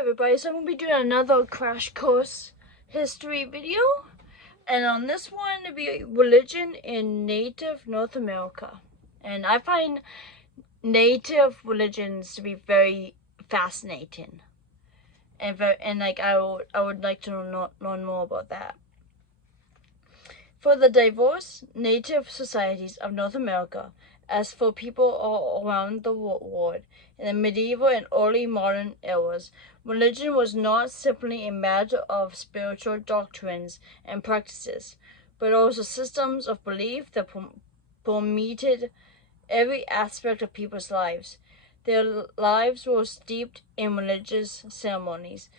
everybody, so I'm going to be doing another crash course history video, and on this one it'll be religion in native North America. And I find native religions to be very fascinating, and I would like to learn more about that. For the diverse native societies of North America, as for people all around the world, in the medieval and early modern eras, religion was not simply a matter of spiritual doctrines and practices, but also systems of belief that permeated every aspect of people's lives. Their lives were steeped in religious ceremonies,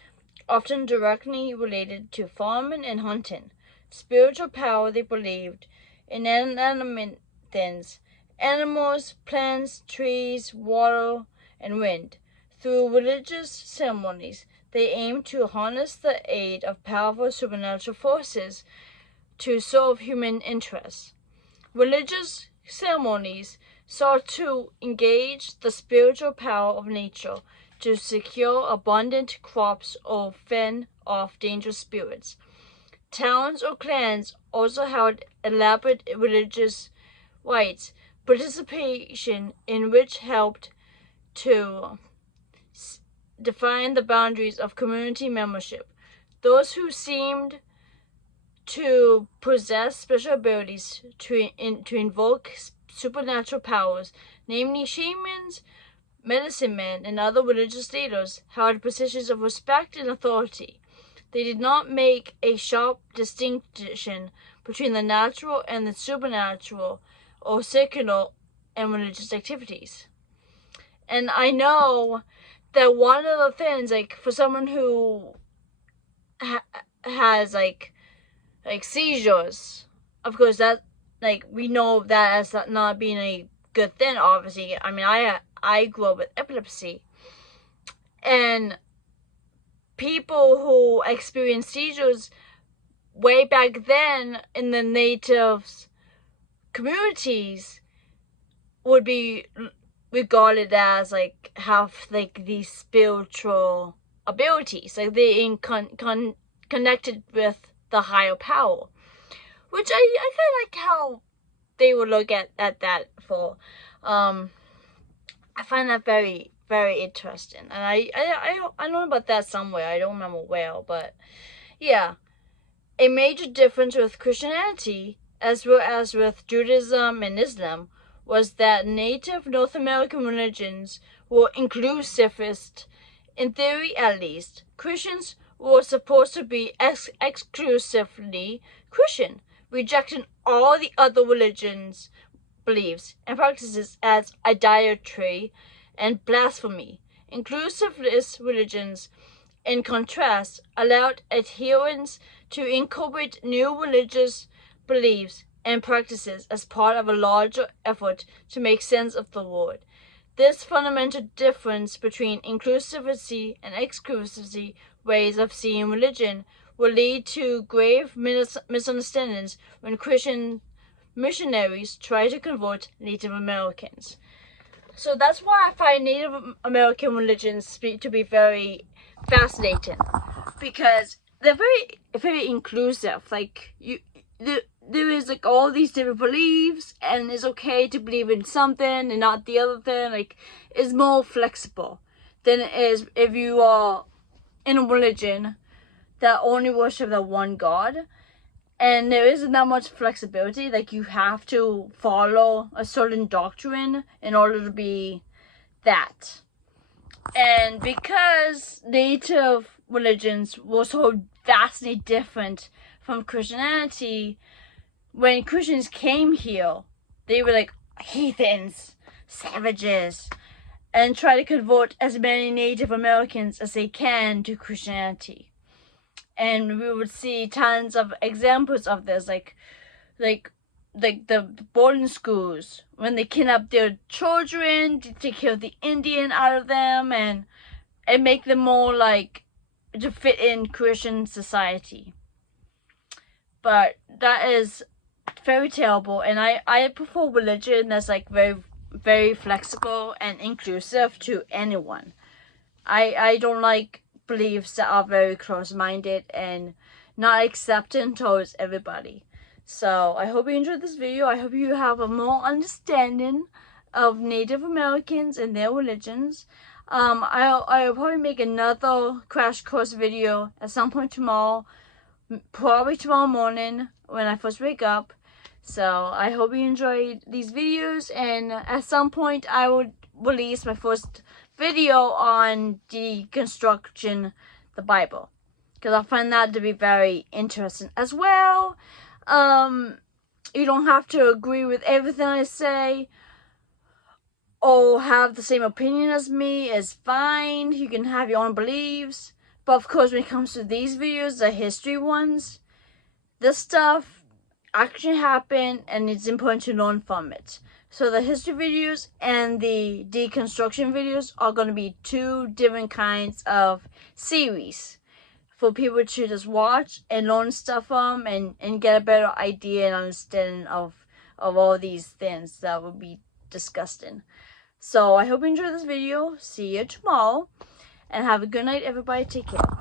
often directly related to farming and hunting. Spiritual power, they believed in inanimate things, animals, plants, trees, water, and wind. Through religious ceremonies, they aimed to harness the aid of powerful supernatural forces to serve human interests. Religious ceremonies sought to engage the spiritual power of nature to secure abundant crops or fend off dangerous spirits. Towns or clans also held elaborate religious rites, participation in which helped to define the boundaries of community membership. Those who seemed to possess special abilities to invoke supernatural powers, namely shamans, medicine men, and other religious leaders, held positions of respect and authority. They did not make a sharp distinction between the natural and the supernatural, or secular and religious activities. And I know that one of the things, for someone who has seizures, of course that we know that as not being a good thing. Obviously, I mean, I grew up with epilepsy, and people who experienced seizures way back then in the natives communities would be regarded as have these spiritual abilities, they connected with the higher power, which I kind of like how they would look at that for. I find that very, very interesting, and I know about that somewhere. I don't remember where, but yeah. A major difference with Christianity, as well as with Judaism and Islam, was that native North American religions were inclusivist, in theory at least. Christians were supposed to be exclusively Christian, rejecting all the other religions, beliefs, and practices as idolatry and blasphemy. Inclusivist religions, in contrast, allowed adherents to incorporate new religious beliefs and practices as part of a larger effort to make sense of the world. This fundamental difference between inclusivity and exclusivity ways of seeing religion will lead to grave misunderstandings when Christian missionaries try to convert Native Americans. So that's why I find Native American religions to be very fascinating, because they're very, very inclusive. There is all these different beliefs, and it's okay to believe in something and not the other thing. It's more flexible than it is if you are in a religion that only worship the one God, and there isn't that much flexibility. You have to follow a certain doctrine in order to be that. And because native religions were so vastly different from Christianity, when Christians came here, they were heathens, savages, and try to convert as many Native Americans as they can to Christianity. And we would see tons of examples of this, like the boarding schools, when they kidnap their children to take care of the Indian out of them and make them more to fit in Christian society. But that is very terrible, and I prefer religion that's very, very flexible and inclusive to anyone. I don't like beliefs that are very close-minded and not accepting towards everybody. So I hope you enjoyed this video. I hope you have a more understanding of Native Americans and their religions. I'll probably make another crash course video at some point tomorrow, probably tomorrow morning when I first wake up. So I hope you enjoyed these videos, and at some point I will release my first video on deconstruction the Bible, because I find that to be very interesting as well. You don't have to agree with everything I say or have the same opinion as me. It's fine. You can have your own beliefs. But of course, when it comes to these videos, the history ones, this stuff actually happened and it's important to learn from it. So the history videos and the deconstruction videos are going to be two different kinds of series for people to just watch and learn stuff from and get a better idea and understanding of all these things that will be discussed in. So I hope you enjoyed this video. See you tomorrow and have a good night, everybody. Take care.